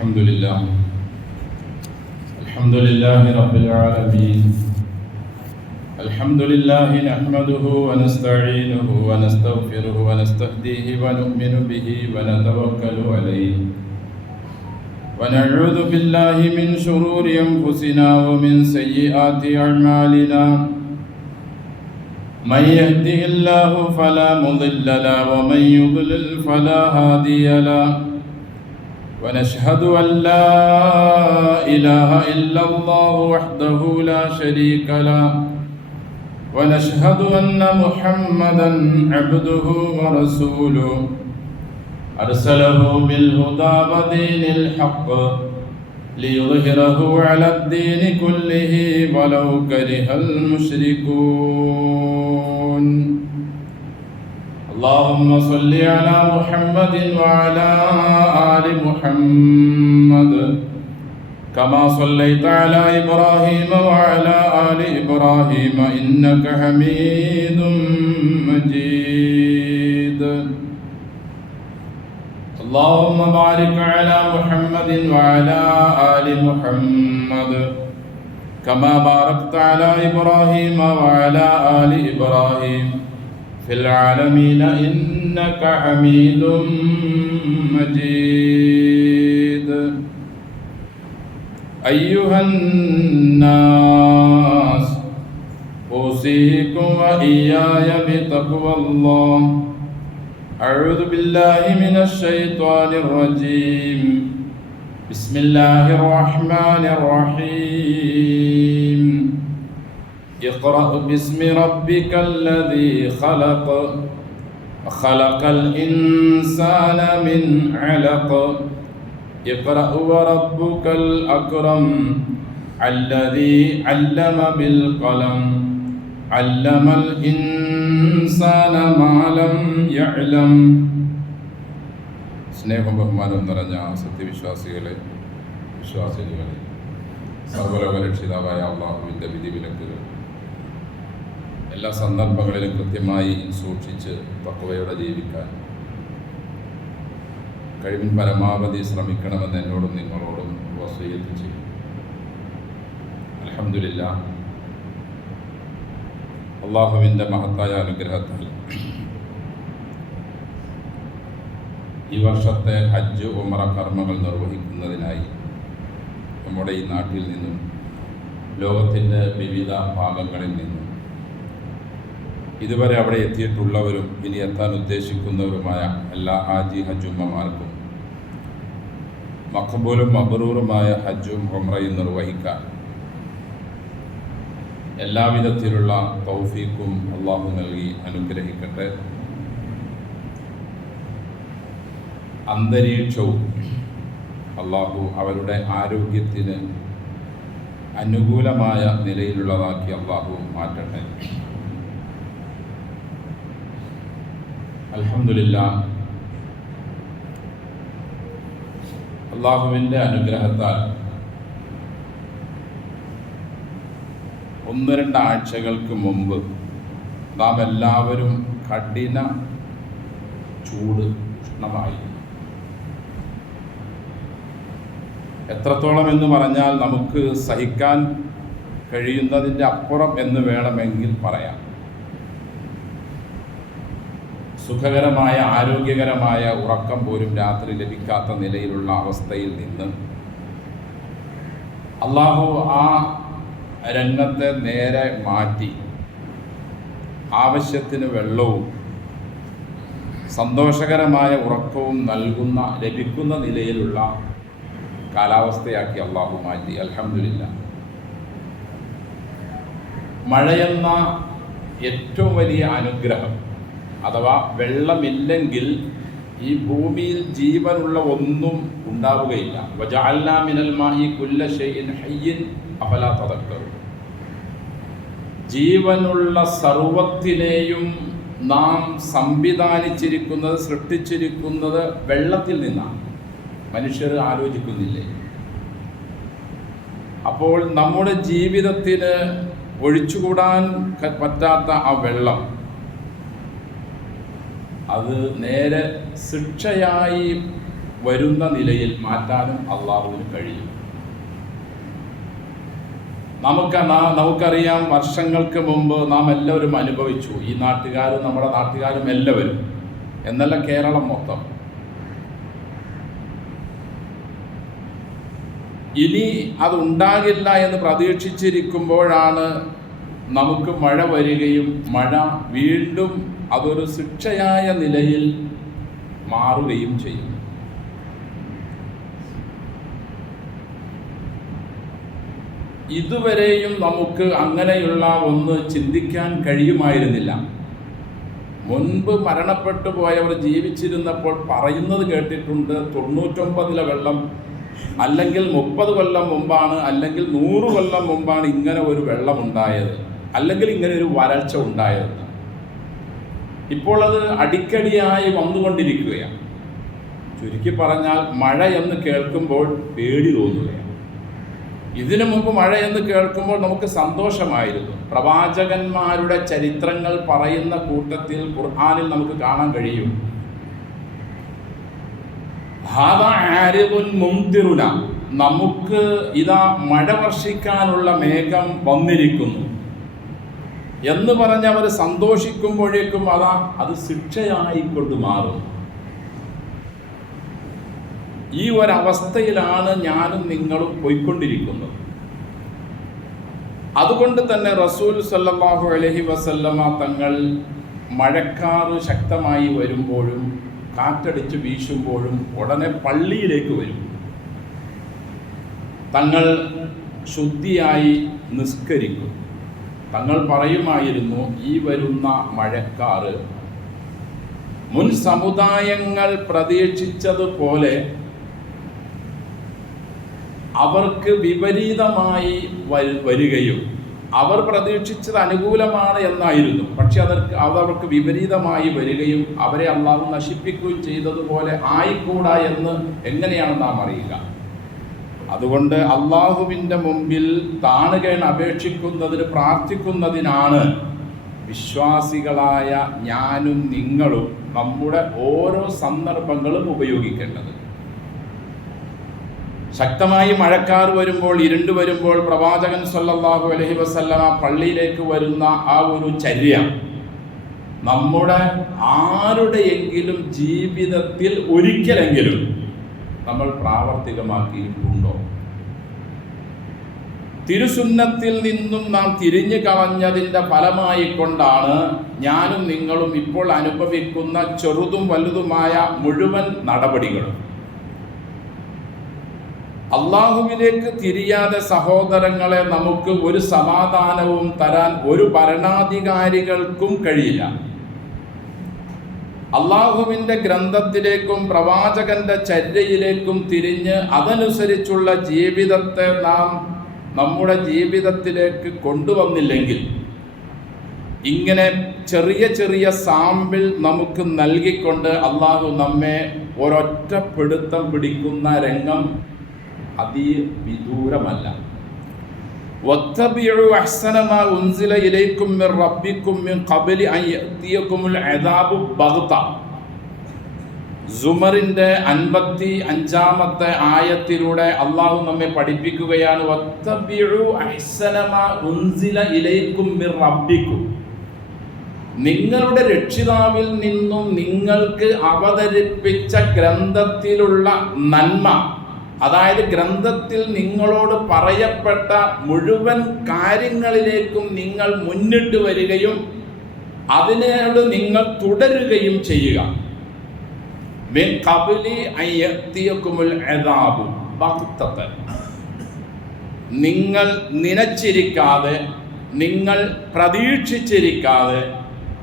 الحمد لله رب العالمين. الحمد لله نحمده ونستعينه ونستغفره ونستهديه ونؤمن به ونتوكل عليه ونعوذ بالله من شرور أنفسنا ومن سيئات أعمالنا. من يهده الله فلا مضل له ومن يضلل فلا هادي له. ونشهد أن لا إله إلا الله وحده لا شريك له. ونشهد أن محمدا عبده ورسوله أرسله بالهدى ودين الحق ليظهره على الدين كله ولو كره المشركون. اللهم صل على محمد وعلى آل محمد كما صليت على إبراهيم وعلى آل إبراهيم إنك حميد مجيد. اللهم بارك على محمد وعلى آل محمد كما باركت على إبراهيم وعلى آل إبراهيم في العالمين إنك حميد مجيد. أيها الناس أوصيكم وإياي بتقوى الله. أعوذ بالله من الشيطان الرجيم. بسم الله الرحمن الرحيم. اقرأ باسم ربك الذي خلق خلق الإنسان من علق. اقرأ وربك الأكرم الذي علم بالقلم علم الإنسان ما لم يعلم. സ്നേഹം ബഹുമാനം നിറഞ്ഞ സത്യവിശ്വാസികളെ, വിശ്വാസിനികളെ, സർവ്വലോകരക്ഷിതാവായ അള്ളാഹുവിൻ്റെ വിധിവിലക്കുകൾ എല്ലാ സന്ദർഭങ്ങളിലും കൃത്യമായി സൂക്ഷിച്ച് തഖ്വയോടെ ജീവിക്കാൻ കഴിവിൻ പരമാവധി ശ്രമിക്കണമെന്ന് എന്നോടും നിങ്ങളോടും വസിയത്ത് ചെയ്യും. അൽഹംദുലില്ലാഹ്, അള്ളാഹുവിൻ്റെ മഹത്തായ അനുഗ്രഹത്താൽ ഈ വർഷത്തെ ഹജ്ജ് ഉംറ കർമ്മങ്ങൾ നിർവഹിക്കുന്നതിനായി നമ്മുടെ ഈ നാട്ടിൽ നിന്നും ലോകത്തിൻ്റെ വിവിധ ഭാഗങ്ങളിൽ നിന്നും ഇതുവരെ അവിടെ എത്തിയിട്ടുള്ളവരും ഇനി എത്താൻ ഉദ്ദേശിക്കുന്നവരുമായ എല്ലാ ഹാജി ഹജ്ജുമ്മമാർക്കും മഖബൂലും മബ്റൂറുമായ ഹജ്ജും ഉംറയും നിർവഹിക്കാൻ എല്ലാവിധത്തിലുള്ള തൗഫീഖും അള്ളാഹു നൽകി അനുഗ്രഹിക്കട്ടെ. അന്തരീക്ഷവും അള്ളാഹു അവരുടെ ആരോഗ്യത്തിന് അനുകൂലമായ നിലയിലുള്ളതാക്കി അള്ളാഹു മാറ്റട്ടെ. അൽഹംദുലില്ലാഹ്, അള്ളാഹുവിൻ്റെ അനുഗ്രഹത്താൽ 1-2 ആഴ്ചകൾക്ക് മുമ്പ് നാം എല്ലാവരും കഠിന ചൂട് ഉഷ്ണമായി. എത്രത്തോളം എന്ന് പറഞ്ഞാൽ നമുക്ക് സഹിക്കാൻ കഴിയുന്നതിൻ്റെ അപ്പുറം എന്ന് വേണമെങ്കിൽ പറയാം. സുഖകരമായ ആരോഗ്യകരമായ ഉറക്കം പോലും രാത്രി ലഭിക്കാത്ത നിലയിലുള്ള അവസ്ഥയിൽ നിന്ന് അള്ളാഹു ആ രംഗത്തെ നേരെ മാറ്റി ആവശ്യത്തിന് വെള്ളവും സന്തോഷകരമായ ഉറക്കവും ലഭിക്കുന്ന നിലയിലുള്ള കാലാവസ്ഥയാക്കി അള്ളാഹു മാറ്റി. അൽഹംദുലില്ലാഹ്. മഴയെന്ന ഏറ്റവും വലിയ അനുഗ്രഹം, അഥവാ വെള്ളമില്ലെങ്കിൽ ഈ ഭൂമിയിൽ ജീവനുള്ള ഒന്നും ഉണ്ടാവുകയില്ല. വജഅൽനാ മിനൽ മാഇ കുല്ല ശൈഇൻ ഹയ്യിൻ അഫലാ തദക്കറൂൻ. ജീവനുള്ള സർവത്തിനെയും നാം സംവിധാനിച്ചിരിക്കുന്നത്, സൃഷ്ടിച്ചിരിക്കുന്നത് വെള്ളത്തിൽ നിന്നാണ്. മനുഷ്യർ ആലോചിക്കുന്നില്ലേ? അപ്പോൾ നമ്മുടെ ജീവിതത്തിന് ഒഴിച്ചുകൂടാൻ പറ്റാത്ത ആ വെള്ളം അത് നേരെ ശിക്ഷയായി വരുന്ന നിലയിൽ മാറ്റാനും അള്ളാഹുവിന് കഴിയും. നമുക്കറിയാം, വർഷങ്ങൾക്ക് മുമ്പ് നാം എല്ലാവരും അനുഭവിച്ചു, ഈ നാട്ടുകാരും നമ്മുടെ നാട്ടുകാരും എല്ലാവരും എന്നല്ല കേരളം മൊത്തം. ഇനി അതുണ്ടാകില്ല എന്ന് പ്രതീക്ഷിച്ചിരിക്കുമ്പോഴാണ് നമുക്ക് മഴ വരികയും മഴ വീണ്ടും അതൊരു ശിക്ഷയായ നിലയിൽ മാറുകയും ചെയ്യും. ഇതുവരെയും നമുക്ക് അങ്ങനെയുള്ള ഒന്ന് ചിന്തിക്കാൻ കഴിയുമായിരുന്നില്ല. മുൻപ് മരണപ്പെട്ടു പോയവർ ജീവിച്ചിരുന്നപ്പോൾ പറയുന്നത് കേട്ടിട്ടുണ്ട്, 99 വെള്ളം അല്ലെങ്കിൽ 30 കൊല്ലം മുമ്പാണ്, അല്ലെങ്കിൽ 100 കൊല്ലം മുമ്പാണ് ഇങ്ങനെ ഒരു വെള്ളം ഉണ്ടായത്, അല്ലെങ്കിൽ ഇങ്ങനെ ഒരു വരൾച്ച ഉണ്ടായത്. ഇപ്പോൾ അത് അടിക്കടിയായി വന്നുകൊണ്ടിരിക്കുകയാണ്. ചുരുക്കി പറഞ്ഞാൽ മഴ എന്ന് കേൾക്കുമ്പോൾ പേടി തോന്നുകയാണ്. ഇതിനു മുമ്പ് മഴ എന്ന് കേൾക്കുമ്പോൾ നമുക്ക് സന്തോഷമായിരുന്നു. പ്രവാചകന്മാരുടെ ചരിത്രങ്ങൾ പറയുന്ന കൂട്ടത്തിൽ ഖുർആനിൽ നമുക്ക് കാണാൻ കഴിയും, നമുക്ക് ഇതാ മഴ വർഷിക്കാനുള്ള മേഘം വന്നിരിക്കുന്നു എന്ന് പറഞ്ഞ് അവർ സന്തോഷിക്കുമ്പോഴേക്കും അത് ശിക്ഷയായിക്കൊണ്ട് മാറും. ഈ ഒരവസ്ഥയിലാണ് ഞാനും നിങ്ങളും പോയിക്കൊണ്ടിരിക്കുന്നത്. അതുകൊണ്ട് തന്നെ റസൂൽ സല്ലല്ലാഹു അലൈഹി വസല്ലമ തങ്ങൾ മഴക്കാറ് ശക്തമായി വരുമ്പോഴും കാറ്റടിച്ച് വീശുമ്പോഴും ഉടനെ പള്ളിയിലേക്ക് വരും. തങ്ങൾ ശുദ്ധിയായി നിസ്കരിക്കും. തങ്ങൾ പറയുമായിരുന്നു, ഈ വരുന്ന മഴക്കാറ് മുൻ സമുദായങ്ങൾ പ്രതീക്ഷിച്ചതുപോലെ അവർക്ക് വിപരീതമായി വരികയും അവർ പ്രതീക്ഷിച്ചത് അനുകൂലമാണ് എന്നായിരുന്നു, പക്ഷെ അതവർക്ക് വിപരീതമായി വരികയും അവരെ അള്ളാഹു നശിപ്പിക്കുകയും ചെയ്തതുപോലെ ആയിക്കൂടാ എന്ന് എങ്ങനെയാണ് നാം അറിയുക? അതുകൊണ്ട് അള്ളാഹുവിൻ്റെ മുമ്പിൽ താണുകേൺ അപേക്ഷിക്കുന്നതിന്, പ്രാർത്ഥിക്കുന്നതിനാണ് വിശ്വാസികളായ ഞാനും നിങ്ങളും നമ്മുടെ ഓരോ സന്ദർഭങ്ങളും ഉപയോഗിക്കേണ്ടത്. ശക്തമായി മഴക്കാർ വരുമ്പോൾ, ഇരുണ്ട് വരുമ്പോൾ പ്രവാചകൻ സല്ലല്ലാഹു അലൈഹി വസല്ലമ പള്ളിയിലേക്ക് വരുന്ന ആ ഒരു ചര്യ നമ്മുടെ ആരുടെയെങ്കിലും ജീവിതത്തിൽ ഒരിക്കലെങ്കിലും നമ്മൾ പ്രാവർത്തികമാക്കിയിട്ടുണ്ടോ? തിരുസുന്നത്തിൽ നിന്നും നാം തിരിഞ്ഞു കളഞ്ഞതിൻ്റെ ഫലമായി കൊണ്ടാണ് ഞാനും നിങ്ങളും ഇപ്പോൾ അനുഭവിക്കുന്ന ചെറുതും വലുതുമായ മുഴുവൻ നടപടികളും. അള്ളാഹുവിലേക്ക് തിരിയാതെ സഹോദരങ്ങളെ നമുക്ക് ഒരു സമാധാനവും തരാൻ ഒരു ഭരണാധികാരികൾക്കും കഴിയില്ല. അള്ളാഹുവിൻ്റെ ഗ്രന്ഥത്തിലേക്കും പ്രവാചകന്റെ ചര്യയിലേക്കും തിരിഞ്ഞ് അതനുസരിച്ചുള്ള ജീവിതത്തെ നാം നമ്മുടെ ജീവിതത്തിലേക്ക് കൊണ്ടുവന്നില്ലെങ്കിൽ, ഇങ്ങനെ ചെറിയ ചെറിയ സാമ്പിൾ നമുക്ക് നൽകിക്കൊണ്ട് അള്ളാഹു നമ്മെ ഒരൊറ്റ പിടുത്തം പിടിക്കുന്ന രംഗം അതിവിദൂരമല്ല. വത്തബിഉ അഹ്സന മാ ഉൻസില ഇലൈക്കും മിർ റബ്ബിക്കും മിൻ ഖബ്ലി അൻ യഅതിയകുമുൽ അദാബു ബഗ്ത. സുമറിന്റെ 55-ാമത്തെ ആയത്തിലൂടെ അള്ളാഹു നമ്മെ പഠിപ്പിക്കുകയാണ്, വത്തബിഉ അഹ്സന മാ ഉൻസില ഇലൈക്കും മിർ റബ്ബിക്കും. നിങ്ങളുടെ രക്ഷിതാവിൽ നിന്നും നിങ്ങൾക്ക് അവതരിപ്പിച്ച ഗ്രന്ഥത്തിലുള്ള നന്മ, അതായത് ഗ്രന്ഥത്തിൽ നിങ്ങളോട് പറയപ്പെട്ട മുഴുവൻ കാര്യങ്ങളിലേക്കും നിങ്ങൾ മുന്നിട്ട് വരികയും അതിനോട് നിങ്ങൾ തുടരുകയും ചെയ്യുക. മിൻ ഖബ്ലി അൻ യഅതിയകുമുൽ അദാബു ബഗ്തതൻ. നിങ്ങൾ നനച്ചിരിക്കാതെ, നിങ്ങൾ പ്രതീക്ഷിച്ചിരിക്കാതെ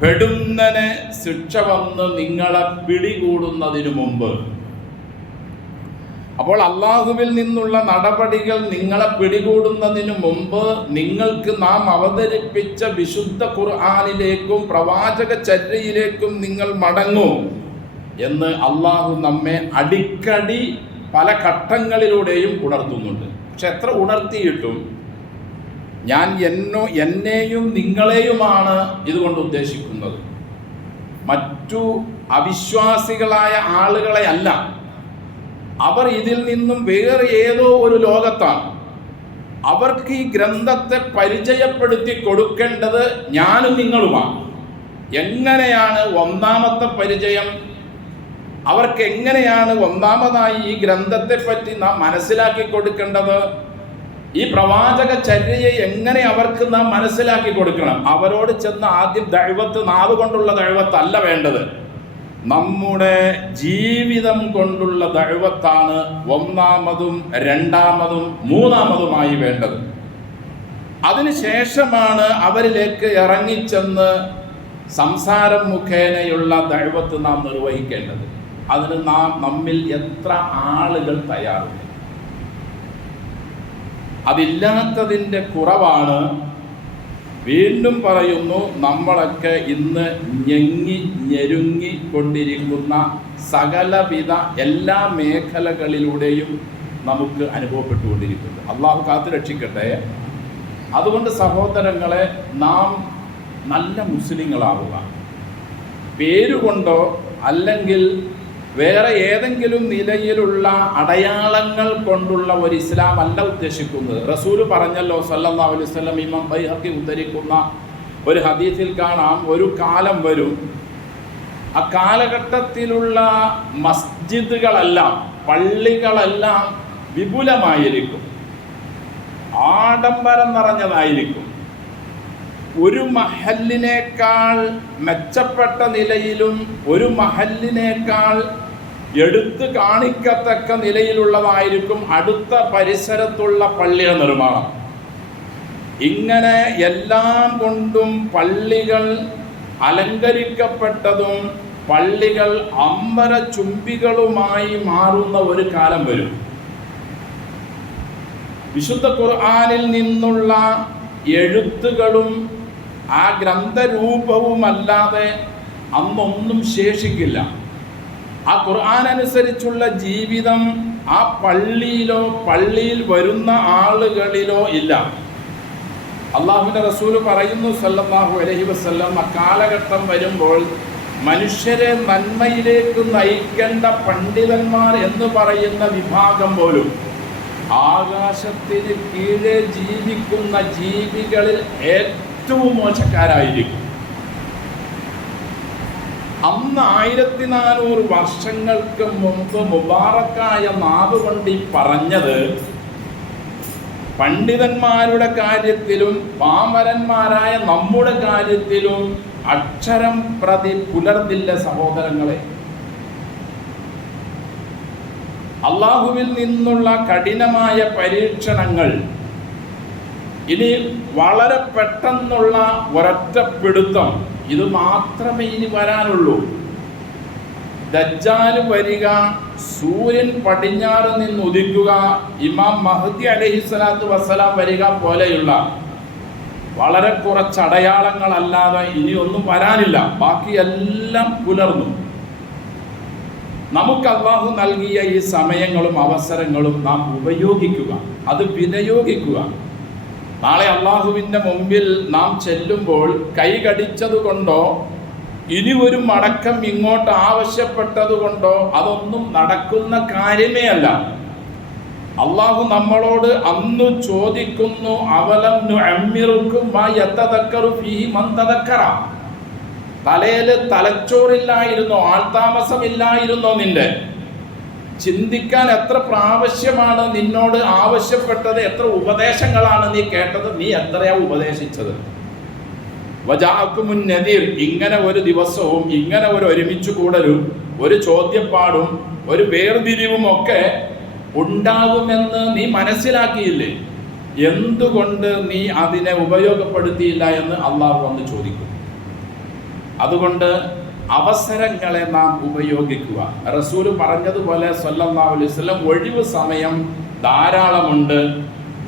പെടുന്നനെ ശിക്ഷ വന്ന് നിങ്ങളെ പിടികൂടുന്നതിനു മുമ്പ്. അപ്പോൾ അള്ളാഹുവിൽ നിന്നുള്ള നടപടികൾ നിങ്ങളെ പിടികൂടുന്നതിന് മുമ്പ് നിങ്ങൾക്ക് നാം അവതരിപ്പിച്ച വിശുദ്ധ ഖുർആനിലേക്കും പ്രവാചക ചര്യയിലേക്കും നിങ്ങൾ മടങ്ങൂ എന്ന് അള്ളാഹു നമ്മെ അടിക്കടി പല ഘട്ടങ്ങളിലൂടെയും ഉണർത്തുന്നുണ്ട്. പക്ഷെ എത്ര ഉണർത്തിയിട്ടും ഞാൻ എന്നെയും നിങ്ങളെയുമാണ് ഇതുകൊണ്ട് ഉദ്ദേശിക്കുന്നത്, മറ്റു അവിശ്വാസികളായ ആളുകളെ അല്ല. അവർ ഇതിൽ നിന്നും വേറെ ഏതോ ഒരു ലോകത്താണ്. അവർക്ക് ഈ ഗ്രന്ഥത്തെ പരിചയപ്പെടുത്തി കൊടുക്കേണ്ടത് ഞാനും നിങ്ങളുമാണ്. എങ്ങനെയാണ് ഒന്നാമത്തെ പരിചയം? അവർക്ക് എങ്ങനെയാണ് ഒന്നാമതായി ഈ ഗ്രന്ഥത്തെപ്പറ്റി നാം മനസ്സിലാക്കി കൊടുക്കേണ്ടത്? ഈ പ്രവാചക ചര്യയെ എങ്ങനെ അവർക്ക് നാം മനസ്സിലാക്കി കൊടുക്കണം? അവരോട് ചെന്ന് ആദ്യം ദഅവത്ത്, നാവ് കൊണ്ടുള്ള ദഅവത്തല്ല വേണ്ടത്, നമ്മുടെ ജീവിതം കൊണ്ടുള്ള ദഅവത്താണ് ഒന്നാമതും രണ്ടാമതും മൂന്നാമതുമായി വേണ്ടത്. അതിനുശേഷമാണ് അവരിലേക്ക് ഇറങ്ങിച്ചെന്ന് സംസാരം മുഖേനയുള്ള ദഅവത്ത് നാം നിർവഹിക്കേണ്ടത്. അതിന് നമ്മിൽ എത്ര ആളുകൾ തയ്യാറുണ്ട്? അതില്ലാത്തതിൻ്റെ കുറവാണ്. വീണ്ടും പറയുന്നു, നമ്മളൊക്കെ ഇന്ന് ഞെരുങ്ങിക്കൊണ്ടിരിക്കുന്ന സകലവിധ എല്ലാ മേഖലകളിലൂടെയും നമുക്ക് അനുഭവപ്പെട്ടുകൊണ്ടിരിക്കുന്നു. അള്ളാഹു കാത്തു രക്ഷിക്കട്ടെ. അതുകൊണ്ട് സഹോദരങ്ങളെ, നാം നല്ല മുസ്ലിങ്ങളാവുക. പേരുകൊണ്ടോ അല്ലെങ്കിൽ വേറെ ഏതെങ്കിലും നിലയിലുള്ള അടയാളങ്ങൾ കൊണ്ടുള്ള ഒരു ഇസ്ലാം അല്ല ഉദ്ദേശിക്കുന്നത്. റസൂല് പറഞ്ഞല്ലോ സല്ലല്ലാഹു അലൈഹി വസല്ലം, ഇമാം ബൈഹഖി ഉദ്ധരിക്കുന്ന ഒരു ഹദീസിൽ കാണാം, ഒരു കാലം വരും, ആ കാലഘട്ടത്തിലുള്ള മസ്ജിദുകളെല്ലാം, പള്ളികളെല്ലാം വിപുലമായിരിക്കും, ആഡംബരം നിറഞ്ഞതായിരിക്കും. ഒരു മഹല്ലിനേക്കാൾ മെച്ചപ്പെട്ട നിലയിലും ഒരു മഹല്ലിനേക്കാൾ എടുത്തു കാണിക്കത്തക്ക നിലയിലുള്ളതായിരിക്കും അടുത്ത പരിസരത്തുള്ള പള്ളിയുടെ നിർമ്മാണം. ഇങ്ങനെ എല്ലാം കൊണ്ടും പള്ളികൾ അലങ്കരിക്കപ്പെട്ടതും പള്ളികൾ അമ്പര ചുംബികളുമായി മാറുന്ന ഒരു കാലം വരും. വിശുദ്ധ ഖുർആനിൽ നിന്നുള്ള എഴുത്തുകളും ആ ഗ്രന്ഥരൂപവുമല്ലാതെ അന്നൊന്നും ശേഷിക്കില്ല. ആ ഖുർആൻ അനുസരിച്ചുള്ള ജീവിതം ആ പള്ളിയിലോ പള്ളിയിൽ വരുന്ന ആളുകളിലോ ഇല്ല. അള്ളാഹുവിൻ്റെ റസൂല് പറയുന്നു സല്ലല്ലാഹു അലൈഹി വസല്ലം, അക്കാലഘട്ടം വരുമ്പോൾ മനുഷ്യരെ നന്മയിലേക്ക് നയിക്കേണ്ട പണ്ഡിതന്മാർ എന്ന് പറയുന്ന വിഭാഗം പോലും ആകാശത്തിന് കീഴെ ജീവിക്കുന്ന ജീവികളിൽ ഏറ്റവും മോശക്കാരായിരിക്കും. അന്ന് 1400 വർഷങ്ങൾക്ക് മുമ്പ് മുബാറക്കായ നാവ് കൊണ്ട് പറഞ്ഞത് പണ്ഡിതന്മാരുടെ കാര്യത്തിലും പാമരന്മാരായ നമ്മുടെ കാര്യത്തിലും അക്ഷരം പ്രതി പുലർന്നില്ല സഹോദരങ്ങളെ. അള്ളാഹുവിൽ നിന്നുള്ള കഠിനമായ പരീക്ഷണങ്ങൾ ഇനി വളരെ പെട്ടെന്നുള്ള ഒരൊറ്റപ്പിടുത്തം, ഇത് മാത്രമേ ഇനി വരാനുള്ളൂ. ദജ്ജാൽ വരിക, സൂര്യൻ പടിഞ്ഞാറ് നിന്ന് ഉദിക്കുക, ഇമാം മഹ്ദി അലൈഹിസ്സലാത്തു വസ്സലാം വരിക പോലെയുള്ള വളരെ കുറച്ച് അടയാളങ്ങളല്ലാതെ ഇനി ഒന്നും വരാനില്ല. ബാക്കിയെല്ലാം പുലർന്നു. നമുക്ക് അല്ലാഹു നൽകിയ ഈ സമയങ്ങളും അവസരങ്ങളും നാം ഉപയോഗിക്കുക, അത് വിനിയോഗിക്കുക. നാളെ അല്ലാഹുവിൻ്റെ മുമ്പിൽ നാം ചെല്ലുമ്പോൾ കൈ കടിച്ചതുകൊണ്ടോ ഇനി ഒരു മടക്കം ഇങ്ങോട്ട് ആവശ്യപ്പെട്ടത് കൊണ്ടോ അതൊന്നും നടക്കുന്ന കാര്യമേ അല്ല. അല്ലാഹു നമ്മളോട് അന്ന് ചോദിക്കുന്നു, അവലം നുഅമ്മിറുക്കും മാ യതദക്കറു ഫീഹി മൻ തദക്കറ. തലയിൽ തലച്ചോറില്ലായിരുന്നോ, ആൾതാമസമില്ലായിരുന്നോ നിന്റെ? ചിന്തിക്കാൻ എത്ര പ്രാവശ്യമാണ് നിന്നോട് ആവശ്യപ്പെട്ടത്? എത്ര ഉപദേശങ്ങളാണ് നീ കേട്ടത്? നീ എത്രയാ ഉപദേശിച്ചത്? വജാഅക്കുമുൻ നദീർ. ഇങ്ങനെ ഒരു ദിവസവും ഇങ്ങനെ ഒരു ഒരുമിച്ച് കൂടലും ഒരു ചോദ്യപ്പാടും ഒരു വേർതിരിവും ഒക്കെ ഉണ്ടാകുമെന്ന് നീ മനസ്സിലാക്കിയില്ലേ? എന്തുകൊണ്ട് നീ അതിനെ ഉപയോഗപ്പെടുത്തിയില്ല എന്ന് അള്ളാഹു വന്ന് ചോദിക്കും. അതുകൊണ്ട് അവസരങ്ങളെ നാം ഉപയോഗിക്കുക. റസൂല് പറഞ്ഞതുപോലെ സല്ലല്ലാഹു അലൈഹി വസല്ലം, ഒഴിവ് സമയം ധാരാളമുണ്ട്,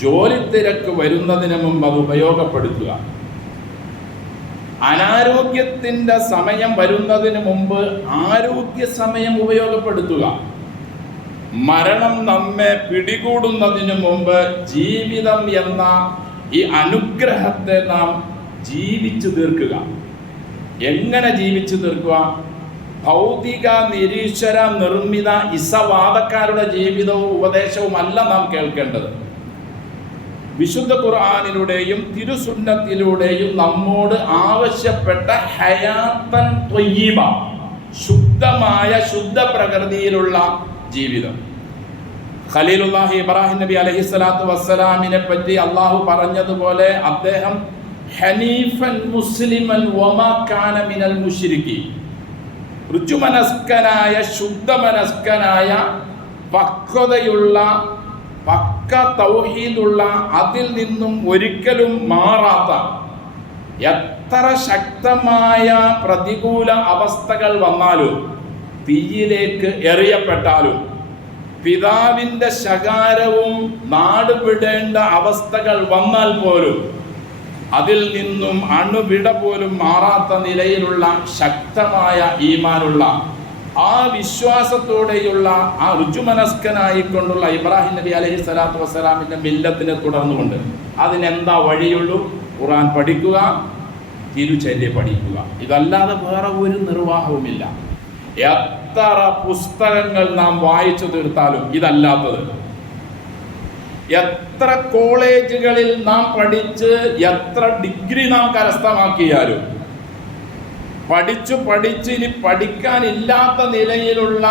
ജോലി തിരക്ക് വരുന്നതിന് മുമ്പ് അത് ഉപയോഗപ്പെടുത്തുക. അനാരോഗ്യത്തിൻ്റെ സമയം വരുന്നതിന് മുമ്പ് ആരോഗ്യ സമയം ഉപയോഗപ്പെടുത്തുക. മരണം നമ്മെ പിടികൂടുന്നതിന് മുമ്പ് ജീവിതം എന്ന ഈ അനുഗ്രഹത്തെ നാം ജീവിച്ചു തീർക്കുക. എങ്ങനെ ജീവിച്ചു തീർക്കുക? ഭൗതിക നിരീശ്വര നിർമ്മിത ഇസവാദക്കാരുടെ ജീവിതവും ഉപദേശവും അല്ല നാം കേൾക്കേണ്ടത്. വിശുദ്ധ ഖുർആനിലൂടെയും തിരുസുന്നത്തിലൂടെയും നമ്മോട് ആവശ്യപ്പെട്ട ഹയാത്തൻ ത്വയ്യിബ, ശുദ്ധമായ ശുദ്ധ പ്രകൃതിയിലുള്ള ജീവിതം. ഖലീലുല്ലാഹി ഇബ്രാഹിം നബി അലൈഹിസ്സലാത്തു വസ്സലാമിനെ പറ്റി അള്ളാഹു പറഞ്ഞതുപോലെ അദ്ദേഹം ഹനീഫൻ മുസ്ലിമൻ വമാ കാന മിനൽ മുശ്രിക്കീൻ, ഋജുമനസ്കനായ ശുദ്ധമനസ്കനായ പക്വതയുള്ള പക്ക തൗഹീദുള്ള, അതിൽ നിന്നും ഒരിക്കലും മാറാത്ത, എത്ര ശക്തമായ പ്രതികൂല അവസ്ഥകൾ വന്നാലും, തീയിലേക്ക് എറിയപ്പെട്ടാലും, പിതാവിൻ്റെ ശകാരവും നാടുവിടേണ്ട അവസ്ഥകൾ വന്നാൽ പോലും അതിൽ നിന്നും അണുവിട പോലും മാറാത്ത നിലയിലുള്ള ശക്തമായ ഈമാനുള്ള, ആ വിശ്വാസത്തോടെയുള്ള, ആ ഋജുമനസ്കനായിക്കൊണ്ടുള്ള ഇബ്രാഹിം നബി അലൈഹി സ്വലാത്തു വസ്സലാമിൻ്റെ മില്ലത്തിനെ തുടർന്നുകൊണ്ട് അതിനെന്താ വഴിയുള്ളൂ? ഖുർആൻ പഠിക്കുക, തിരുചര്യ പഠിക്കുക. ഇതല്ലാതെ വേറെ ഒരു നിർവാഹവുമില്ല. എത്ര പുസ്തകങ്ങൾ നാം വായിച്ചു തീർത്താലും ഇതല്ലാത്തത്, എത്ര കോളേജുകളിൽ നാം പഠിച്ച് എത്ര ഡിഗ്രി നാം കരസ്ഥമാക്കിയാലും, പഠിച്ച് ഇനി പഠിക്കാനില്ലാത്ത നിലയിലുള്ള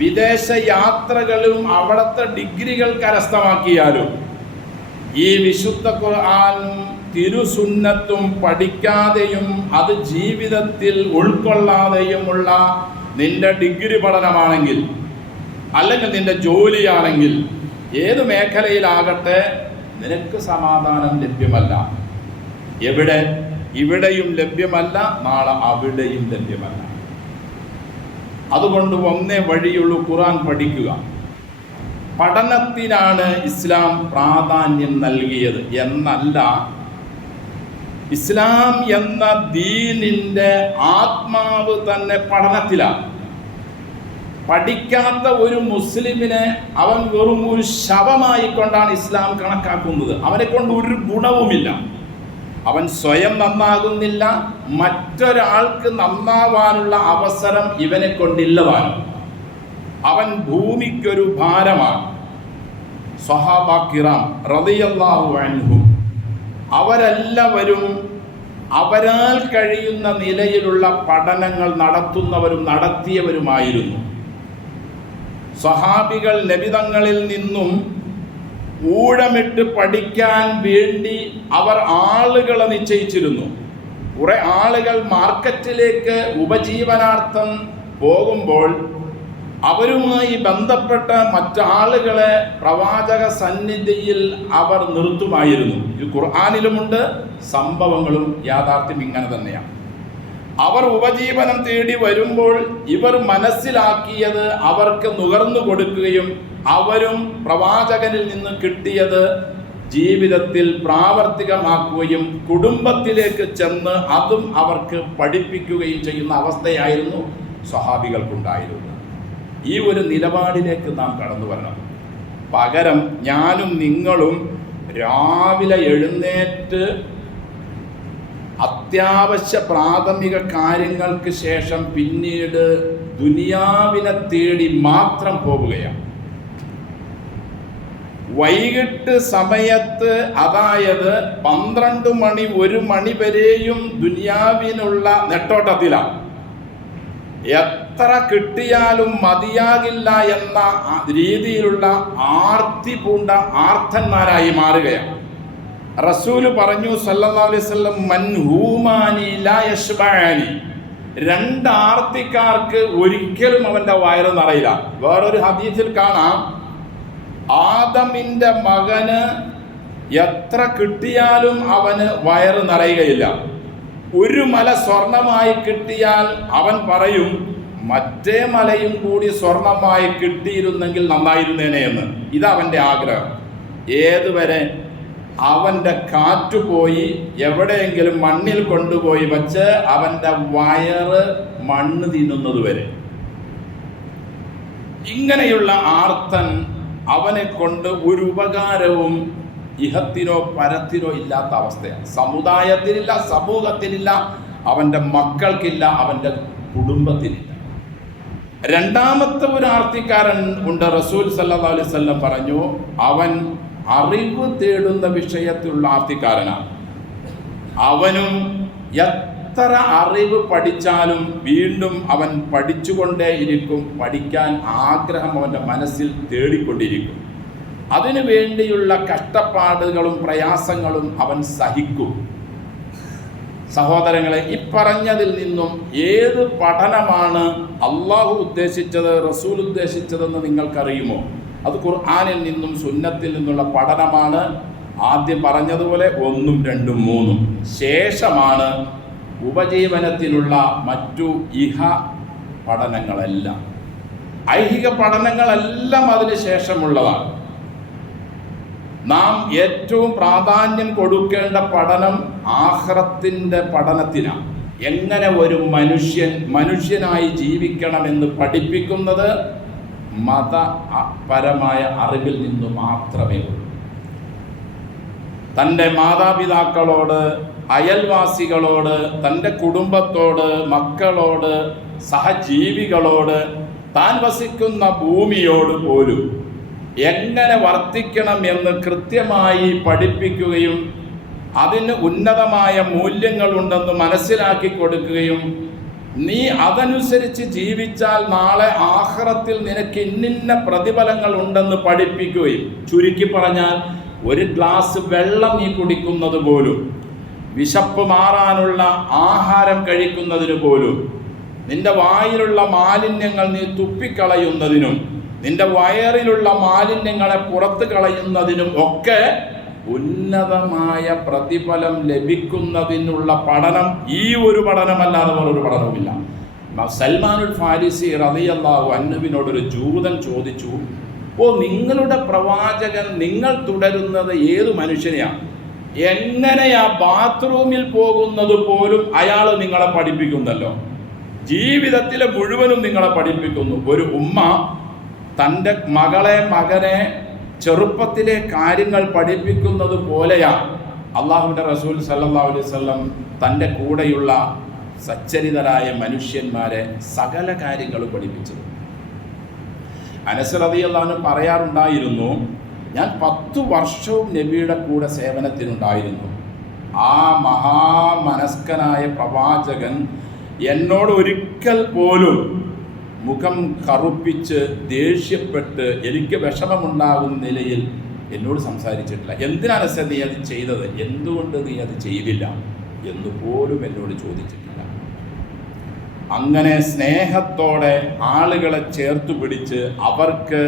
വിദേശ യാത്രകളും അവിടുത്തെ ഡിഗ്രികൾ കരസ്ഥമാക്കിയാലും, ഈ വിശുദ്ധ ഖുർആനും തിരുസുന്നത്തും പഠിക്കാതെയും അത് ജീവിതത്തിൽ ഉൾക്കൊള്ളാതെയുമുള്ള നിന്റെ ഡിഗ്രി പഠനമാണെങ്കിൽ, അല്ലെങ്കിൽ നിന്റെ ജോലിയാണെങ്കിൽ, ഏത് മേഖലയിലാകട്ടെ, നിനക്ക് സമാധാനം ലഭ്യമല്ല. എവിടെ? ഇവിടെയും ലഭ്യമല്ല, നാളെ അവിടെയും ലഭ്യമല്ല. അതുകൊണ്ട് ഒന്നേ വഴിയുള്ളൂ, ഖുർആൻ പഠിക്കുക. പഠനത്തിനാണ് ഇസ്ലാം പ്രാധാന്യം നൽകിയത് എന്നല്ല, ഇസ്ലാം എന്ന ദീനിൻ്റെ ആത്മാവ് തന്നെ പഠനത്തിലാണ്. പഠിക്കാത്ത ഒരു മുസ്ലിമിനെ അവൻ വെറും ഒരു ശവമായിക്കൊണ്ടാണ് ഇസ്ലാം കണക്കാക്കുന്നത്. അവനെ കൊണ്ട് ഒരു ഗുണവുമില്ല. അവൻ സ്വയം നന്നാകുന്നില്ല, മറ്റൊരാൾക്ക് നന്നാവാനുള്ള അവസരം ഇവനെ കൊണ്ടില്ലതാനും. അവൻ ഭൂമിക്കൊരു ഭാരമാണ്. സ്വഹാബ കിറാം റളിയല്ലാഹു അൻഹും അവരെല്ലാവരും അവരാൽ കഴിയുന്ന നിലയിലുള്ള പഠനങ്ങൾ നടത്തുന്നവരും നടത്തിയവരുമായിരുന്നു. സ്വഹാബികൾ നബിതങ്ങളിൽ നിന്നും ഊഴമിട്ട് പഠിക്കാൻ വേണ്ടി അവർ ആളുകളെ നിശ്ചയിച്ചിരുന്നു. കുറെ ആളുകൾ മാർക്കറ്റിലേക്ക് ഉപജീവനാർത്ഥം പോകുമ്പോൾ അവരുമായി ബന്ധപ്പെട്ട മറ്റാളുകളെ പ്രവാചക സന്നിധിയിൽ അവർ നിർത്തുമായിരുന്നു. ഇത് ഖുർആനിലുമുണ്ട്, സംഭവങ്ങളും യാഥാർത്ഥ്യം ഇങ്ങനെ തന്നെയാണ്. അവർ ഉപജീവനം തേടി വരുമ്പോൾ ഇവർ മനസ്സിലാക്കിയത് അവർക്ക് നുകർന്നു കൊടുക്കുകയും അവരും പ്രവാചകനിൽ നിന്ന് കിട്ടിയത് ജീവിതത്തിൽ പ്രാവർത്തികമാക്കുകയും കുടുംബത്തിലേക്ക് ചെന്ന് അതും അവർക്ക് പഠിപ്പിക്കുകയും ചെയ്യുന്ന അവസ്ഥയായിരുന്നു സ്വഹാബികൾക്കുണ്ടായിരുന്നത്. ഈ ഒരു നിലപാടിലേക്ക് നാം കടന്നു വരണം. പകരം ഞാനും നിങ്ങളും രാവിലെ എഴുന്നേറ്റ് അത്യാവശ്യ പ്രാഥമിക കാര്യങ്ങൾക്ക് ശേഷം പിന്നീട് ദുനിയാവിനെ തേടി മാത്രം പോവുകയാണ്. വൈകിട്ട് സമയത്ത്, അതായത് 12 മണി 1 മണി വരെയും ദുനിയാവിനുള്ള നെട്ടോട്ടത്തിലാണ്. എത്ര കിട്ടിയാലും മതിയാകില്ല എന്ന രീതിയിലുള്ള ആർത്തി പൂണ്ട ആർത്തന്മാരായി മാറുകയാണ്. റസൂല് പറഞ്ഞു സല്ലല്ലാഹു അലൈഹി വസല്ലം, മൻഹൂമാനി ലാ യശ്ബഅനി, 2 ആർത്തിക്കാർക്ക് ഒരിക്കലും അവന്റെ വയറ് നിറയില്ല. വേറൊരു ഹദീസിൽ കാണാം, ആദമിന്റെ മകന് എത്ര കിട്ടിയാലും അവന് വയറ് നിറയുകയില്ല. ഒരു മല സ്വർണമായി കിട്ടിയാൽ അവൻ പറയും, മറ്റേ മലയും കൂടി സ്വർണമായി കിട്ടിയിരുന്നെങ്കിൽ നന്നായിരുന്നേനെ എന്ന്. ഇതവൻ്റെ ആഗ്രഹം. ഏതുവരെ? അവൻ്റെ കാറ്റുപോയി എവിടെയെങ്കിലും മണ്ണിൽ കൊണ്ടുപോയി വച്ച് അവൻ്റെ വയറ് മണ്ണ് തിന്നുന്നത് വരെ. ഇങ്ങനെയുള്ള ആർത്തൻ അവനെ കൊണ്ട് ഒരു ഉപകാരവും ഇഹത്തിനോ പരത്തിനോ ഇല്ലാത്ത അവസ്ഥയാണ്. സമുദായത്തിലില്ല, സമൂഹത്തിലില്ല, അവൻ്റെ മക്കൾക്കില്ല, അവൻ്റെ കുടുംബത്തിനില്ല. രണ്ടാമത്തെ ഒരു ആർത്തിക്കാരൻ ഉണ്ട്. റസൂൽ സല്ലല്ലാഹു അലൈഹി വസല്ലം പറഞ്ഞു, അവൻ അറിവ് തേടുന്ന വിഷയത്തിലുള്ള ആർത്തിക്കാരനാണ്. അവനും എത്ര അറിവ് പഠിച്ചാലും വീണ്ടും അവൻ പഠിച്ചുകൊണ്ടേയിരിക്കും. പഠിക്കാൻ ആഗ്രഹം അവൻ്റെ മനസ്സിൽ തേടിക്കൊണ്ടിരിക്കും. അതിനു വേണ്ടിയുള്ള കഷ്ടപ്പാടുകളും പ്രയാസങ്ങളും അവൻ സഹിക്കും. സഹോദരങ്ങളെ, ഈ പറഞ്ഞതിൽ നിന്നും ഏത് പഠനമാണ് അള്ളാഹു ഉദ്ദേശിച്ചത്, റസൂൽ ഉദ്ദേശിച്ചതെന്ന് നിങ്ങൾക്കറിയുമോ? അത് ഖുർആനിൽ നിന്നും സുന്നത്തിൽ നിന്നുള്ള പഠനമാണ്. ആദ്യം പറഞ്ഞതുപോലെ 1, 2, 3 ശേഷമാണ് ഉപജീവനത്തിനുള്ള മറ്റു ഇഹ പഠനങ്ങളെല്ലാം. ഐഹിക പഠനങ്ങളെല്ലാം അതിന് ശേഷമുള്ളതാണ്. നാം ഏറ്റവും പ്രാധാന്യം കൊടുക്കേണ്ട പഠനം ആഖിറത്തിൻ്റെ പഠനത്തിനാണ്. എങ്ങനെ ഒരു മനുഷ്യനായി ജീവിക്കണമെന്ന് പഠിപ്പിക്കുന്നത് മതപരമായ അറിവിൽ നിന്ന് മാത്രമേ ഉള്ളൂ. തൻ്റെ മാതാപിതാക്കളോട്, അയൽവാസികളോട്, തൻ്റെ കുടുംബത്തോട്, മക്കളോട്, സഹജീവികളോട്, താൻ വസിക്കുന്ന ഭൂമിയോട് പോലും എങ്ങനെ വർത്തിക്കണം എന്ന് കൃത്യമായി പഠിപ്പിക്കുകയും അതിന് ഉന്നതമായ മൂല്യങ്ങളുണ്ടെന്ന് മനസ്സിലാക്കി കൊടുക്കുകയും നീ അതനുസരിച്ച് ജീവിച്ചാൽ നാളെ ആഖിറത്തിൽ നിനക്ക് ഇന്നിന്ന പ്രതിഫലങ്ങൾ ഉണ്ടെന്ന് പഠിപ്പിക്കുകയും, ചുരുക്കി പറഞ്ഞാൽ ഒരു ഗ്ലാസ് വെള്ളം നീ കുടിക്കുന്നത് പോലും, വിശപ്പ് മാറാനുള്ള ആഹാരം കഴിക്കുന്നതിന് പോലും, നിന്റെ വായിലുള്ള മാലിന്യങ്ങൾ നീ തുപ്പിക്കളയുന്നതിനും നിന്റെ വയറിലുള്ള മാലിന്യങ്ങളെ പുറത്ത് കളയുന്നതിനും ഒക്കെ ഉന്നതമായ പ്രതിഫലം ലഭിക്കുന്നതിനുള്ള പഠനം ഈ ഒരു പഠനമല്ലാതെ വേറൊരു പഠനവുമില്ല. സൽമാനുൽ ഫാരിസി റളിയല്ലാഹു അൻഹുവിനോടൊരു ജൂതൻ ചോദിച്ചു, നിങ്ങളുടെ പ്രവാചകൻ നിങ്ങൾ തുടരുന്നത് ഏതു മനുഷ്യനെയാണ്? എങ്ങനെയാ ബാത്റൂമിൽ പോകുന്നത് പോലും അയാൾ നിങ്ങളെ പഠിപ്പിക്കുന്നല്ലോ, ജീവിതത്തിലെ മുഴുവനും നിങ്ങളെ പഠിപ്പിക്കുന്നു. ഒരു ഉമ്മ തൻ്റെ മകനെ ചെറുപ്പത്തിലെ കാര്യങ്ങൾ പഠിപ്പിക്കുന്നത് പോലെയാണ് അള്ളാഹുവിൻ്റെ റസൂൽ സല്ലല്ലാഹു അലൈഹി വസല്ലം തൻ്റെ കൂടെയുള്ള സച്ചരിതരായ മനുഷ്യന്മാരെ സകല കാര്യങ്ങളും പഠിപ്പിച്ചത്. അനസ് റളിയല്ലാഹു അൻഹു പറയാറുണ്ടായിരുന്നു, ഞാൻ 10 വർഷവും നബിയുടെ കൂടെ സേവനത്തിനുണ്ടായിരുന്നു. ആ മഹാമനസ്കനായ പ്രവാചകൻ എന്നോട് ഒരിക്കൽ പോലും മുഖം കറുപ്പിച്ച് ദേഷ്യപ്പെട്ട് എനിക്ക് വിഷമമുണ്ടാകുന്ന നിലയിൽ എന്നോട് സംസാരിച്ചിട്ടില്ല. എന്തിനാണ് സർ നീ അത് ചെയ്തത്, എന്തുകൊണ്ട് നീ അത് ചെയ്തില്ല എന്ന് പോലും എന്നോട് ചോദിച്ചിട്ടില്ല. അങ്ങനെ സ്നേഹത്തോടെ ആളുകളെ ചേർത്തു പിടിച്ച് അവർക്ക്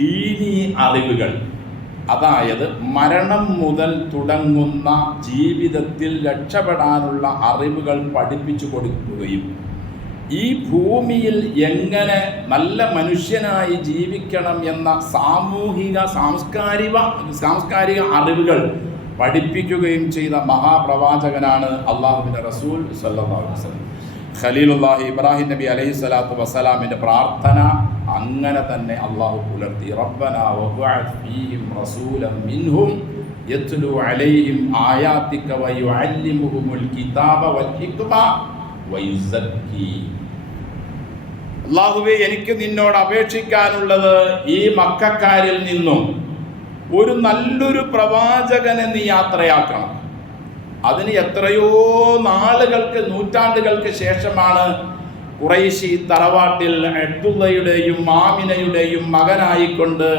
ദീനീ അറിവുകൾ, അതായത് മരണം മുതൽ തുടങ്ങുന്ന ജീവിതത്തിൽ രക്ഷപ്പെടാനുള്ള അറിവുകൾ പഠിപ്പിച്ചു കൊടുക്കുകയും ഈ ഭൂമിയിൽ എങ്ങനെ നല്ല മനുഷ്യനായി ജീവിക്കണം എന്ന സാംസ്കാരിക അറിവുകൾ പഠിപ്പിക്കുകയും ചെയ്ത മഹാപ്രവാചകനാണ് അള്ളാഹുവിൻ്റെ റസൂൽ സല്ലല്ലാഹു അലൈഹി വസല്ലം. ഖലീലുല്ലാഹി ഇബ്രാഹിം നബി അലൈഹി സ്വലാത്തു വസ്സലാമിൻ്റെ പ്രാർത്ഥന അങ്ങനെ തന്നെ അള്ളാഹു പുലർത്തി. റബ്ബനാ വബ്അഥ് ഫീഹിം റസൂലൻ മിൻഹും യത്ലു അലൈഹിം ആയാതിക വയുഅല്ലിമുഹുൽ കിതാബ വൽ ഹിക്മ വയുസക്കി. അല്ലാഹുവേ, എനിക്ക് നിന്നോട് അപേക്ഷിക്കാനുള്ളത് ഈ മക്കക്കാരിൽ നിന്നും ഒരു നല്ലൊരു പ്രവാചകനെ നീ യാത്രയാക്കണം. അതിന് എത്രയോ നാളുകൾക്ക്, നൂറ്റാണ്ടുകൾക്ക് ശേഷമാണ് ഖുറൈശി തറവാട്ടിൽ അബ്ദുള്ളയുടെയും ആമിനയുടെയും മകനായിക്കൊണ്ട്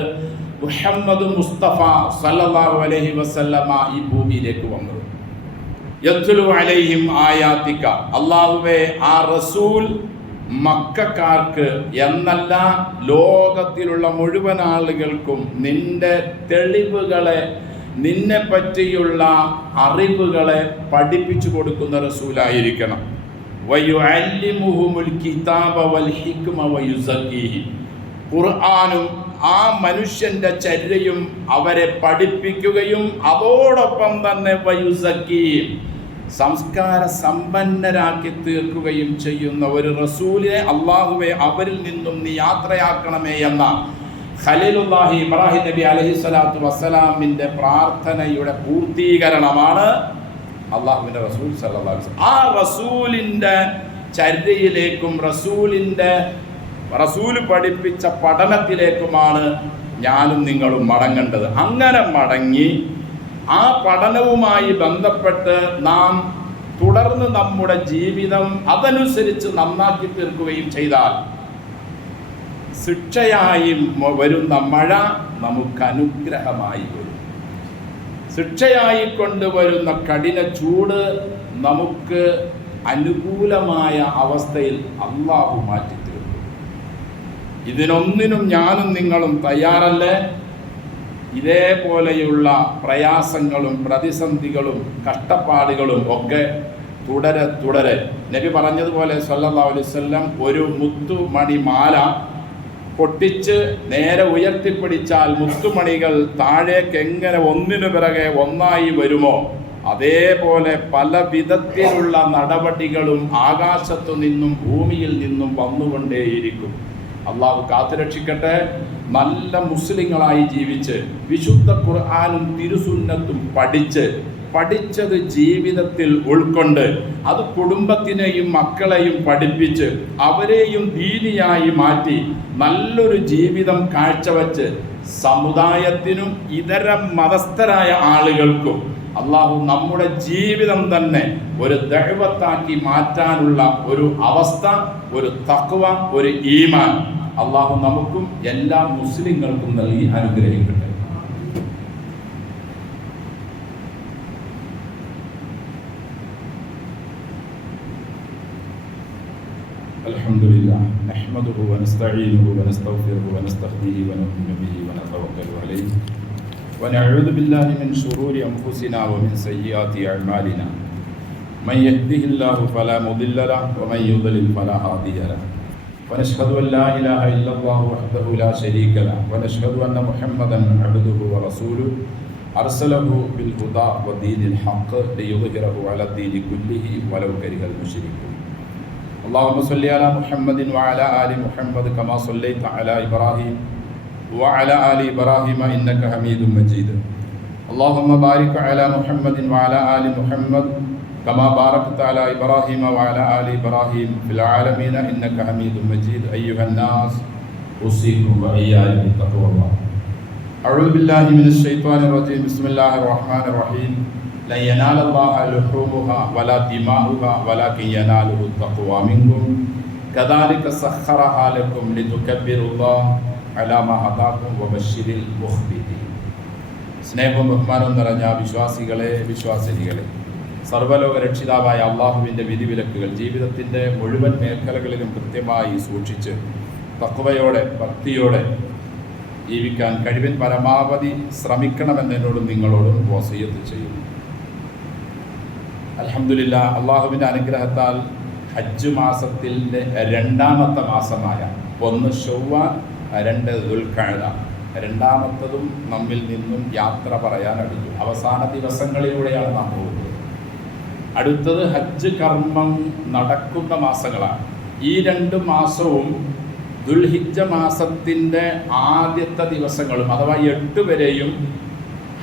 മുഹമ്മദ് മുസ്തഫ സല്ലല്ലാഹു അലൈഹി വസല്ലമ ഈ ഭൂമിയിലേക്ക് വന്നത്. യത്ലു അലൈഹിം ആയാതിക. അല്ലാഹുവേ, ആ റസൂൽ മക്കക്കാർക്ക് എന്നല്ല ലോകത്തിലുള്ള മുഴുവൻ ആളുകൾക്കും നിന്റെ തെളിവുകളെ, നിന്നെ പറ്റിയുള്ള അറിവുകളെ പഠിപ്പിച്ചു കൊടുക്കുന്ന റസൂലായിരിക്കണം. വയുഅല്ലിമുഹുൽ കിതാബ വൽ ഹിക്മ വയുസക്കീഹിം. ഖുർആനും ആ മനുഷ്യന്റെ ചര്യയും അവരെ പഠിപ്പിക്കുകയും അതോടൊപ്പം തന്നെ വയുസക്കീഹിം, സംസ്കാര സമ്പന്നരാക്കി തീർക്കുകയും ചെയ്യുന്ന ഒരു റസൂലിനെ അള്ളാഹുവെ അവരിൽ നിന്നും നീ യാത്രയാക്കണമേ എന്ന ഖലീലുല്ലാഹി ഇബ്രാഹിം നബി അലൈഹി സ്വലാത്തു വസ്സലാമിൻ്റെ പ്രാർത്ഥനയുടെ പൂർത്തീകരണമാണ് അള്ളാഹുവിൻ്റെ റസൂൽ സല്ലല്ലാഹു അലൈഹി വസല്ലം. ആ റസൂലിൻ്റെ ചര്യയിലേക്കും റസൂല് പഠിപ്പിച്ച പഠനത്തിലേക്കുമാണ് ഞാനും നിങ്ങളും മടങ്ങേണ്ടത്. അങ്ങനെ മടങ്ങി ആ പഠനവുമായി ബന്ധപ്പെട്ട് നാം തുടർന്ന് നമ്മുടെ ജീവിതം അതനുസരിച്ച് നന്നാക്കി തീർക്കുകയും ചെയ്താൽ ശിക്ഷയായി വരുന്ന മഴ നമുക്ക് അനുഗ്രഹമായി വരും. ശിക്ഷയായി കൊണ്ടുവരുന്ന കഠിന ചൂട് നമുക്ക് അനുകൂലമായ അവസ്ഥയിൽ അള്ളാഹു മാറ്റിത്തീർക്കും. ഇതിനൊന്നിനും ഞാനും നിങ്ങളും തയ്യാറല്ലേ? ഇതേപോലെയുള്ള പ്രയാസങ്ങളും പ്രതിസന്ധികളും കഷ്ടപ്പാടുകളും ഒക്കെ തുടരെ നബി പറഞ്ഞതുപോലെ സല്ലല്ലാഹു അലൈഹി വസല്ലം ഒരു മുത്തുമണിമാല പൊട്ടിച്ച് നേരെ ഉയർത്തിപ്പിടിച്ചാൽ മുത്തുമണികൾ താഴേക്ക് എങ്ങനെ ഒന്നിനു പിറകെ ഒന്നായി വരുമോ അതേപോലെ പല വിധത്തിലുള്ള നടപടികളും ആകാശത്തു നിന്നും ഭൂമിയിൽ നിന്നും വന്നുകൊണ്ടേയിരിക്കും. അള്ളാഹു കാത്തുരക്ഷിക്കട്ടെ. നല്ല മുസ്ലിങ്ങളായി ജീവിച്ച് വിശുദ്ധ ഖുർആനും തിരുസുന്നത്തും പഠിച്ചത് ജീവിതത്തിൽ ഉൾക്കൊണ്ട് അത് കുടുംബത്തിനെയും മക്കളെയും പഠിപ്പിച്ച് അവരെയും ദീനിയായി മാറ്റി നല്ലൊരു ജീവിതം കാഴ്ചവെച്ച് സമുദായത്തിനും ഇതര മതസ്ഥരായ ആളുകൾക്കും അള്ളാഹു നമ്മുടെ ജീവിതം തന്നെ ഒരു ദഅവത്താക്കി മാറ്റാനുള്ള ഒരു അവസ്ഥ, ഒരു തഖ്വ, ഒരു ഈമാൻ അള്ളാഹു നമുക്കും എല്ലാ മുസ്ലിങ്ങൾക്കും നൽകി അനുഗ്രഹിക്കട്ടെ. അൽഹംദുലില്ലാഹ് നഹ്മദുഹു വനസ്തഈനുഹു വനസ്തഗ്ഫിറുഹു വനസ്തഹ്ദിഹി വനുഅ്മിനു ബിഹി വനതവക്കലു അലൈഹി വനഊദു ബില്ലാഹി മിൻ ശുറൂരി അൻഫുസിനാ വമിൻ സയ്യിആതി അഅ്മാലിനാ മൻ യഹ്ദിഹില്ലാഹു ഫലാ മുദില്ല ലഹു വമൻ യുദ്ലിൽ ഫലാ ഹാദിയ ലഹു ونشهد أن لا إله إلا الله وحده لا شريك له ونشهد أن محمدا عبده ورسوله أرسله بالهدى ودين الحق ليظهره على الدين كله ولو كره المشركون. اللهم صل على محمد وعلى آل محمد كما صليت على إبراهيم وعلى آل إبراهيم إنك حميد مجيد. اللهم بارك على محمد وعلى آل محمد كما باركت على إبراهيم وعلى آل إبراهيم في العالمين إنك حميد مجيد. أيها الناس أوصيكم وإياي بتقوى الله. أعوذ بالله من الشيطان الرجيم. بسم الله الرحمن الرحيم. لن ينال الله لحومها ولا دماؤها ولكن يناله التقوى منكم كذلك سخرها لكم لتكبروا الله على ما هداكم وبشر المخبتين. സ്നേഹവും ബഹുമാനവും നിറഞ്ഞ വിശ്വാസിനികളെ സർവ്വലോക രക്ഷിതാവായ അള്ളാഹുവിൻ്റെ വിധിവിലക്കുകൾ ജീവിതത്തിൻ്റെ മുഴുവൻ മേഖലകളിലും കൃത്യമായി സൂക്ഷിച്ച് തഖ്വയോടെ ഭക്തിയോടെ ജീവിക്കാൻ കഴിവിൻ പരമാവധി ശ്രമിക്കണമെന്നതിനോടും നിങ്ങളോടും വസിയത്ത് ചെയ്യുന്നു. അൽഹംദുലില്ലാഹ് അള്ളാഹുവിൻ്റെ അനുഗ്രഹത്താൽ ഹജ്ജ് മാസത്തിൻ്റെ രണ്ടാമത്തെ മാസമായ 1 ശവ്വാൽ 2 ദുൽഖഅദ രണ്ടാമത്തതും നമ്മിൽ നിന്നും യാത്ര പറയാനടിച്ചു. അവസാന ദിവസങ്ങളിലൂടെയാണ് നാം പോകുന്നത്. അടുത്തത് ഹജ്ജ് കർമ്മം നടക്കുന്ന മാസങ്ങളാണ്. ഈ 2 മാസവും ദുൽഹിജ്ജ മാസത്തിൻ്റെ ആദ്യത്തെ ദിവസങ്ങളും അഥവാ 8 വരെയും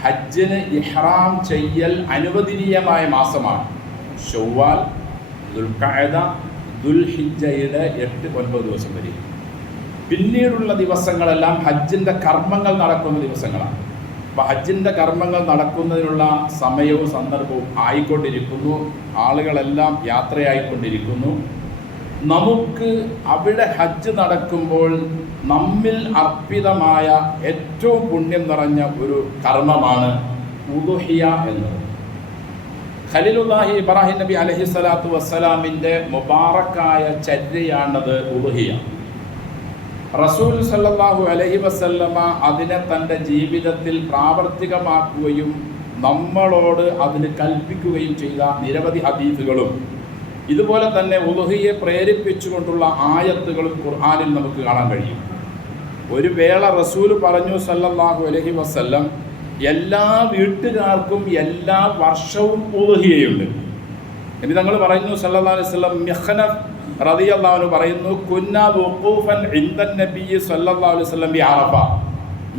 ഹജ്ജിന് ഇഹ്റാം ചെയ്യൽ അനുവദനീയമായ മാസമാണ്. ശവ്വാൽ, ദുൽഖഅദ, ദുൽഹിജ്ജയുടെ 8-9 ദിവസം വരെ. പിന്നീടുള്ള ദിവസങ്ങളെല്ലാം ഹജ്ജിൻ്റെ കർമ്മങ്ങൾ നടക്കുന്ന ദിവസങ്ങളാണ്. അപ്പോൾ ഹജ്ജിൻ്റെ കർമ്മങ്ങൾ നടക്കുന്നതിനുള്ള സമയവും സന്ദർഭവും ആയിക്കൊണ്ടിരിക്കുന്നു. ആളുകളെല്ലാം യാത്രയായിക്കൊണ്ടിരിക്കുന്നു. നമുക്ക് അവിടെ ഹജ്ജ് നടക്കുമ്പോൾ നമ്മിൽ അർപ്പിതമായ ഏറ്റവും പുണ്യം നിറഞ്ഞ ഒരു കർമ്മമാണ് ഉദുഹിയ എന്നത്. ഖലീലുല്ലാഹി ഇബ്രാഹിം നബി അലൈഹി സ്വലാത്തു വസ്സലാമിൻ്റെ മുബാറക്കായ ചര്യയാണത് ഉദുഹിയ. റസൂൽ സല്ലല്ലാഹു അലൈഹി വസല്ലമ അതിനെ തൻ്റെ ജീവിതത്തിൽ പ്രാവർത്തികമാക്കുകയും നമ്മളോട് അതിന് കൽപ്പിക്കുകയും ചെയ്ത നിരവധി ഹദീസുകളും ഇതുപോലെ തന്നെ ഉളുഹിയെ പ്രേരിപ്പിച്ചുകൊണ്ടുള്ള ആയത്തുകളും ഖുർആനിൽ നമുക്ക് കാണാൻ കഴിയും. ഒരു വേള റസൂൽ പറഞ്ഞു സല്ലല്ലാഹു അലൈഹി വസല്ലം, എല്ലാ വീട്ടുകാർക്കും എല്ലാ വർഷവും ഉളുഹിയയുണ്ട്. ഇനി തങ്ങൾ പറയുന്നു സല്ലല്ലാഹു അലൈഹി വസല്ലം, മിഖ്നഫ് റളിയല്ലാഹു അൻഹു പറയുന്നു, കുന്നാ വഖൂഫൻ ഇൻദൻ നബിയ്യി സല്ലല്ലാഹു അലൈഹി വസല്ലം ബി അറഫ.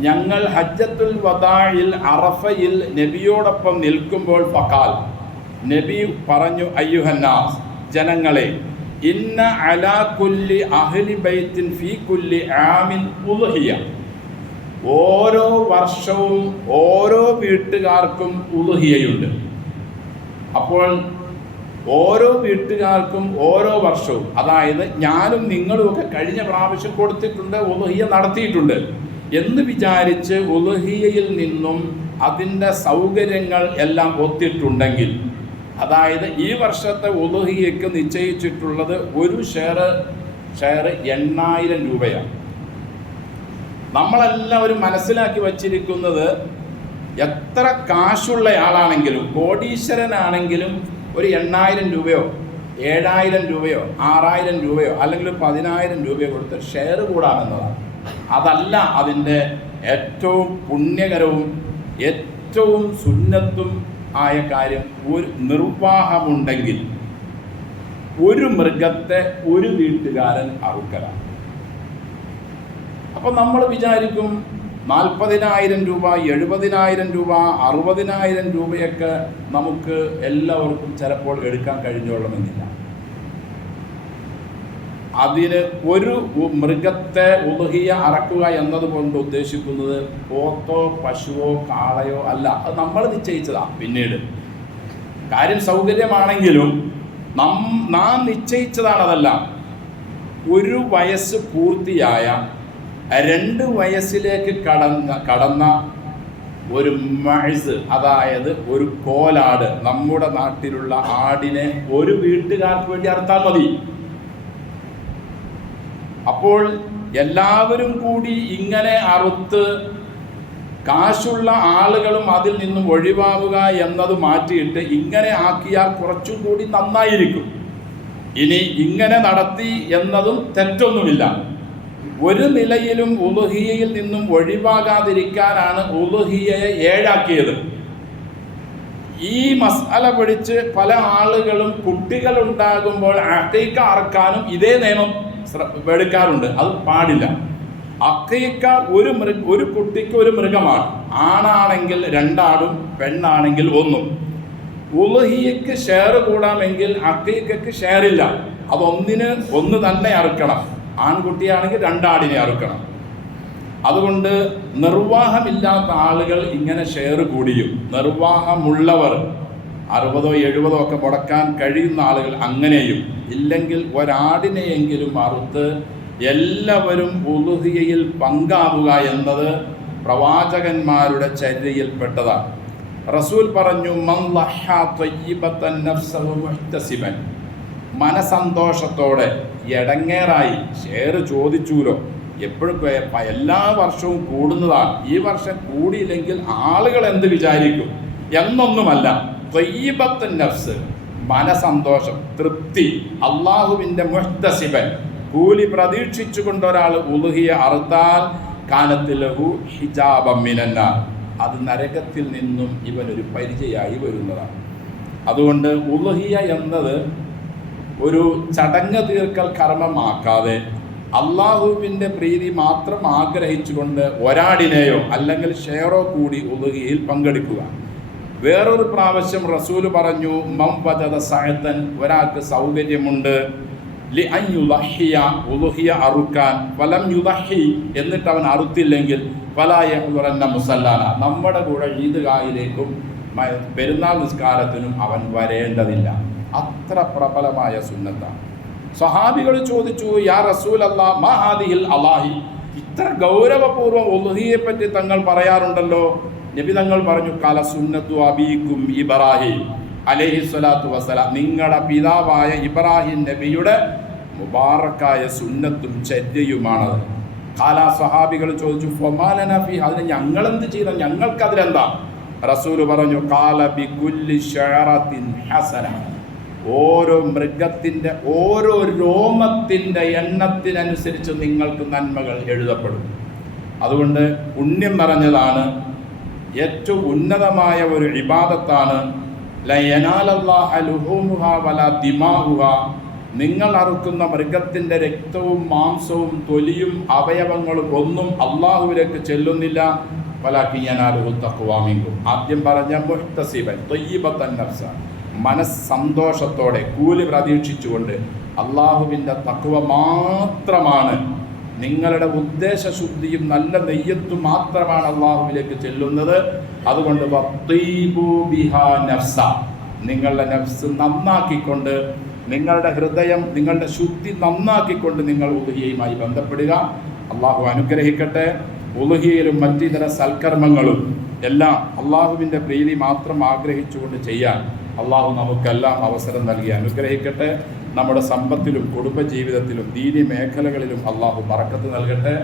ഞങ്ങൾ ഹജ്ജത്തുൽ വദാഇൽ അറഫയിൽ നബിയോടൊപ്പം നിൽക്കുമ്പോൾ ഫഖാൽ, നബി പറഞ്ഞു, അയ്യുഹന്നാസ്, ജനങ്ങളെ, ഇന്ന അലാ കുല്ലി അഹ്ലി ബൈത്തിൻ ഫീ കുല്ലി ആമിൻ ഉളുഹിയ. ഓരോ വർഷവും ഓരോ വീട്ടുകാർക്കും ഉളുഹിയയുണ്ട്. അപ്പോൾ ഓരോ വീട്ടുകാർക്കും ഓരോ വർഷവും, അതായത് ഞാനും നിങ്ങളുമൊക്കെ കഴിഞ്ഞ പ്രാവശ്യം കൊടുത്തിട്ടുണ്ട്, ഉളുഹിയ നടത്തിയിട്ടുണ്ട് എന്ന് വിചാരിച്ച് ഉളുഹിയയിൽ നിന്നും അതിൻ്റെ സൗകര്യങ്ങൾ എല്ലാം ഒത്തിട്ടുണ്ടെങ്കിൽ, അതായത് ഈ വർഷത്തെ ഉളുഹിയയ്ക്ക് നിശ്ചയിച്ചിട്ടുള്ളത് ഒരു ഷെയർ 8,000 രൂപയാണ്. നമ്മളെല്ലാവരും മനസ്സിലാക്കി വച്ചിരിക്കുന്നത് എത്ര കാശുള്ള ആളാണെങ്കിലും, കോടീശ്വരനാണെങ്കിലും ഒരു 8,000 രൂപയോ 7,000 രൂപയോ 6,000 രൂപയോ അല്ലെങ്കിൽ 10,000 രൂപയോ കൊടുത്ത് ഷെയർ കൂടാമെന്നതാണ്. അതല്ല അതിൻ്റെ ഏറ്റവും പുണ്യകരവും ഏറ്റവും സുന്നത്തും ആയ കാര്യം. ഒരു നിർവാഹമുണ്ടെങ്കിൽ ഒരു മൃഗത്തെ ഒരു വീട്ടുകാരൻ അറുക്കലാണ്. അപ്പം നമ്മൾ വിചാരിക്കും 40,000 രൂപ 70,000 രൂപ 60,000 രൂപയൊക്കെ നമുക്ക് എല്ലാവർക്കും ചിലപ്പോൾ എടുക്കാൻ കഴിഞ്ഞോളണമെന്നില്ല. അതിന് ഒരു മൃഗത്തെ ഉളുഹിയ അറക്കുക എന്നതുകൊണ്ട് ഉദ്ദേശിക്കുന്നത് പോത്തോ പശുവോ കാളയോ അല്ല. അത് നമ്മൾ നിശ്ചയിച്ചതാണ്. പിന്നീട് കാര്യം സൗകര്യമാണെങ്കിലും നാം നിശ്ചയിച്ചതാണ് അതെല്ലാം. ഒരു വയസ്സ് പൂർത്തിയായ 2 വയസ്സിലേക്ക് കടന്ന ഒരു മഴ്സ്, അതായത് ഒരു കോലാട്, നമ്മുടെ നാട്ടിലുള്ള ആടിനെ ഒരു വീട്ടുകാർക്ക് വേണ്ടി അറുത്താൽ മതി. അപ്പോൾ എല്ലാവരും കൂടി ഇങ്ങനെ അറുത്ത് കാശുള്ള ആളുകളും അതിൽ നിന്നും ഒഴിവാവുക എന്നത് മാറ്റിയിട്ട് ഇങ്ങനെ ആക്കിയാൽ കുറച്ചും കൂടി നന്നായിരിക്കും. ഇനി ഇങ്ങനെ നടത്തി എന്നതും തെറ്റൊന്നുമില്ല. ഒരു നിലയിലും ഉളുഹിയയിൽ നിന്നും ഒഴിവാകാതിരിക്കാനാണ് ഉളുഹിയയെ 7 ആക്കിയത്. ഈ മസ്അല പിടിച്ച് പല ആളുകളും കുട്ടികളുണ്ടാകുമ്പോൾ അഖീഖ അറക്കാനും ഇതേ നിയമം എടുക്കാറുണ്ട്. അത് പാടില്ല. അഖീഖ ഒരു കുട്ടിക്ക് ഒരു മൃഗമാണ്. ആണാണെങ്കിൽ 2 ആടും പെണ്ണാണെങ്കിൽ 1. ഉളുഹിയയ്ക്ക് ഷെയർ കൂടാമെങ്കിൽ അഖീഖയ്ക്ക് ഷെയറില്ല. അതൊന്നിന് 1 തന്നെ അറുക്കണം. ആൺകുട്ടിയാണെങ്കിൽ 2 ആടിനെ അറുക്കണം. അതുകൊണ്ട് നിർവാഹമില്ലാത്ത ആളുകൾ ഇങ്ങനെ ഷെയർ കൂടിയും, നിർവാഹമുള്ളവർ 60 70 ഒക്കെ മുടക്കാൻ കഴിയുന്ന ആളുകൾ അങ്ങനെയും, ഇല്ലെങ്കിൽ ഒരാടിനെയെങ്കിലും അറുത്ത് എല്ലാവരും ഉളുഹിയയിൽ പങ്കാവുക എന്നത് പ്രവാചകന്മാരുടെ ചര്യയിൽപ്പെട്ടതാണ്. റസൂൽ പറഞ്ഞു, മൻ ലഹ്ഹാ ത്വയ്യിബതൻ നഫ്സഹു മുഹ്തസിബൻ, മനസന്തോഷത്തോടെ എടങ്ങേറായി ഷെയർ ചോദിച്ചൂലോ, എപ്പോഴും എല്ലാ വർഷവും കൂടുന്നതാണ്, ഈ വർഷം കൂടിയില്ലെങ്കിൽ ആളുകൾ എന്ത് വിചാരിക്കും എന്നൊന്നുമല്ല. ത്വയ്യിബത്തുൻ നഫ്സ്, മനസന്തോഷം, തൃപ്തി, അള്ളാഹുവിൻ്റെ മുഹ്തസിബൻ, കൂലി പ്രതീക്ഷിച്ചുകൊണ്ട് ഒരാൾ ഉളുഹിയ അറുത്താൽ കാനത്ത് ലഹു ഹിജാബം മിനന്നാർ, അത് നരകത്തിൽ നിന്നും ഇവനൊരു പരിചയമായി വരുന്നതാണ്. അതുകൊണ്ട് ഉളുഹിയ എന്നത് ഒരു ചടങ്ങ് തീർക്കൽ കർമ്മമാക്കാതെ അള്ളാഹുവിൻ്റെ പ്രീതി മാത്രം ആഗ്രഹിച്ചുകൊണ്ട് ഒരാടിനെയോ അല്ലെങ്കിൽ ഷെയറോ കൂടി ഉളുഹിയയിൽ പങ്കെടുക്കുക. വേറൊരു പ്രാവശ്യം റസൂല് പറഞ്ഞു, മം വജദ സഅതൻ, ഒരാൾക്ക് സൗകര്യമുണ്ട്, ലി അൻ യുളഹിയ, ഉളുഹിയ അറുക്കാൻ, ഫലം യുളഹി, എന്നിട്ട് അവൻ അറുത്തില്ലെങ്കിൽ ഫലാ യഹ്ദുറന്ന മുസല്ലാന, നമ്മുടെ കൂടെ ഈദ്ഗാഹിലേക്കും പെരുന്നാൾ നിസ്കാരത്തിനും അവൻ വരേണ്ടതില്ല. അത്ര പ്രബലമായ സുന്നത്താണ്. സ്വഹാബികൾ ചോദിച്ചു, യാ റസൂലല്ലാഹ് മാ ഹാദിഹിൽ അലാഹി, ഇത്ര ഗൗരവപൂർവ്വം ഉളുഹിയെ പറ്റി തങ്ങൾ പറയാറുണ്ടല്ലോ. നബി തങ്ങൾ പറഞ്ഞു, ഖല സുന്നത്തു അബീക്കും ഇബ്രാഹിം അലൈഹി സ്വലാത്തു വസ്സലാം, നിങ്ങളുടെ പിതാവായ ഇബ്രാഹിം നബിയുടെ മുബാറക്കായ സുന്നത്തും ചര്യയുമാണത്. ഖാല, സ്വഹാബികൾ ചോദിച്ചു, ഫമാലന ഫീ, അതിന് ഞങ്ങളെന്ത് ചെയ്ത, ഞങ്ങൾക്കതിലെന്താ? റസൂൽ പറഞ്ഞു, ഖാല ബികുല്ലി ശഅറത്തിൻ ഹസന, ഓരോ മൃഗത്തിൻ്റെ ഓരോ രോമത്തിൻ്റെ എണ്ണത്തിനനുസരിച്ച് നിങ്ങൾക്ക് നന്മകൾ എഴുതപ്പെടും. അതുകൊണ്ട് പുണ്യം നിറഞ്ഞതാണ്, ഏറ്റവും ഉന്നതമായ ഒരു ഇബാദത്താണ്. ലയനാലല്ലാഹ ലുഹൂമുഹാ വലാ ദിമാഉഹാ, നിങ്ങൾ അറുക്കുന്ന മൃഗത്തിൻ്റെ രക്തവും മാംസവും തൊലിയും അവയവങ്ങളും ഒന്നും അള്ളാഹുവിലേക്ക് ചെല്ലുന്നില്ല. വലാകിൻ യനാലുഹു തഖ്വാ മിൻകും, ആദ്യം പറഞ്ഞ മുഹ്തസിബൻ ത്വയ്യിബത്തൻ നഫ്സ, മനസ്സന്തോഷത്തോടെ കൂലി പ്രതീക്ഷിച്ചുകൊണ്ട് അള്ളാഹുവിൻ്റെ തഖ്വ മാത്രമാണ്. നിങ്ങളുടെ ഉദ്ദേശശുദ്ധിയും നല്ല നെയ്യത്തും മാത്രമാണ് അള്ളാഹുവിലേക്ക് ചെല്ലുന്നത്. അതുകൊണ്ട് വത്തീബു ബിഹാ നഫ്സ, നിങ്ങളുടെ നഫ്സ് നന്നാക്കിക്കൊണ്ട്, നിങ്ങളുടെ ഹൃദയം, നിങ്ങളുടെ ശുദ്ധി നന്നാക്കിക്കൊണ്ട് നിങ്ങൾ ഉളുഹിയയുമായി ബന്ധപ്പെടുക. അള്ളാഹു അനുഗ്രഹിക്കട്ടെ. ഉളുഹിയയിലും മറ്റിതര സൽക്കർമ്മങ്ങളും എല്ലാം അള്ളാഹുവിൻ്റെ പ്രീതി മാത്രം ആഗ്രഹിച്ചുകൊണ്ട് ചെയ്യാൻ അള്ളാഹു നമുക്കെല്ലാം അവസരം നൽകി അനുഗ്രഹിക്കട്ടെ. നമ്മുടെ സമ്പത്തിലും കുടുംബജീവിതത്തിലും ദീനി മേഖലകളിലും അള്ളാഹു ബറക്കത്ത് നൽകട്ടെ.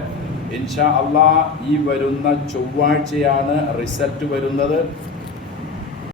ഇൻഷാ അള്ളാഹ് ഈ വരുന്ന ചൊവ്വാഴ്ചയാണ് റിസൾട്ട് വരുന്നത്.